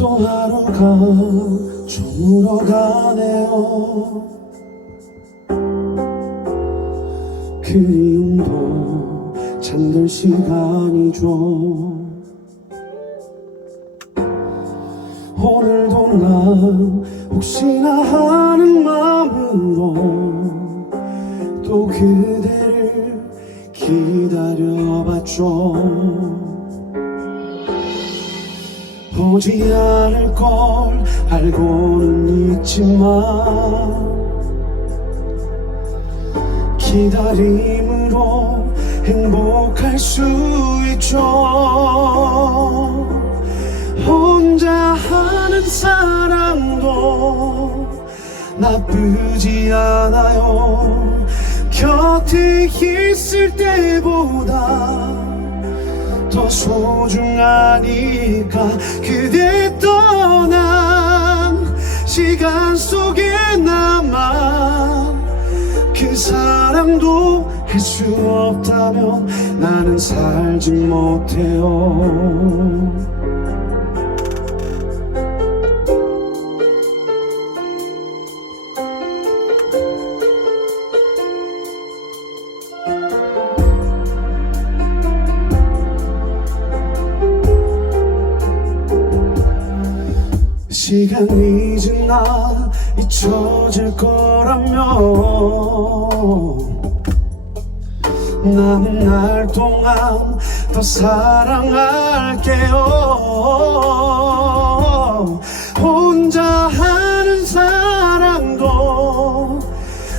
또 하루가 저물어 가네요. 그리움도 잠들 시간이죠 오늘도 난 혹시나 하는 마음으로 또 그대를 기다려봤죠 오지 않을 걸 알고는 있지만 기다림으로 행복할 수 있죠. 혼자 하는 사랑도 나쁘지 않아요. 곁에 있을 때보다 더 소중하니까 그대 떠난 시간 속에 남아 그 사랑도 할 수 없다면 나는 살지 못해요 시간이 지나 잊혀질 거라면 남은 날 동안 더 사랑할게요. 혼자 하는 사랑도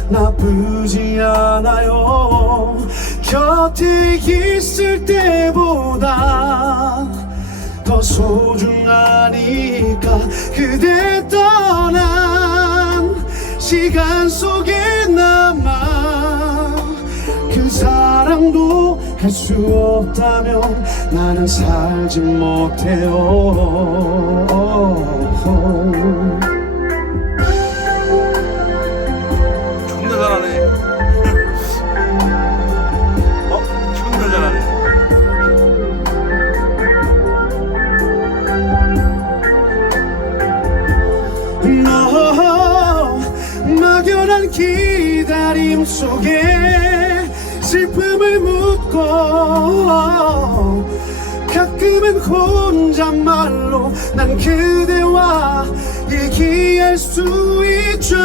나쁘지 않아요. 곁에 있을 때보다 더 소중하니까 그대 떠난 시간 속에 남아 그 사랑도 할 수 없다면 나는 살지 못해요 기다림 속에 슬픔을 묻고 가끔은 혼잣말로 난 그대와 얘기할 수 있죠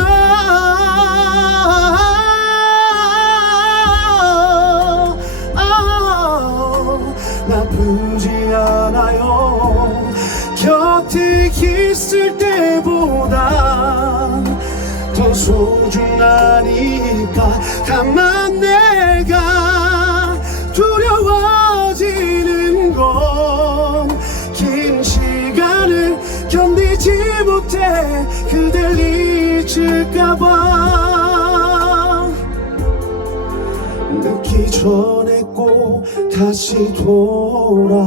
소중하니까 다만 내가 두려워지는 건 긴 시간을 견디지 못해 그댈 잊을까봐. 늦기 전에 꼭 다시 돌아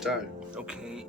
Don't. Okay.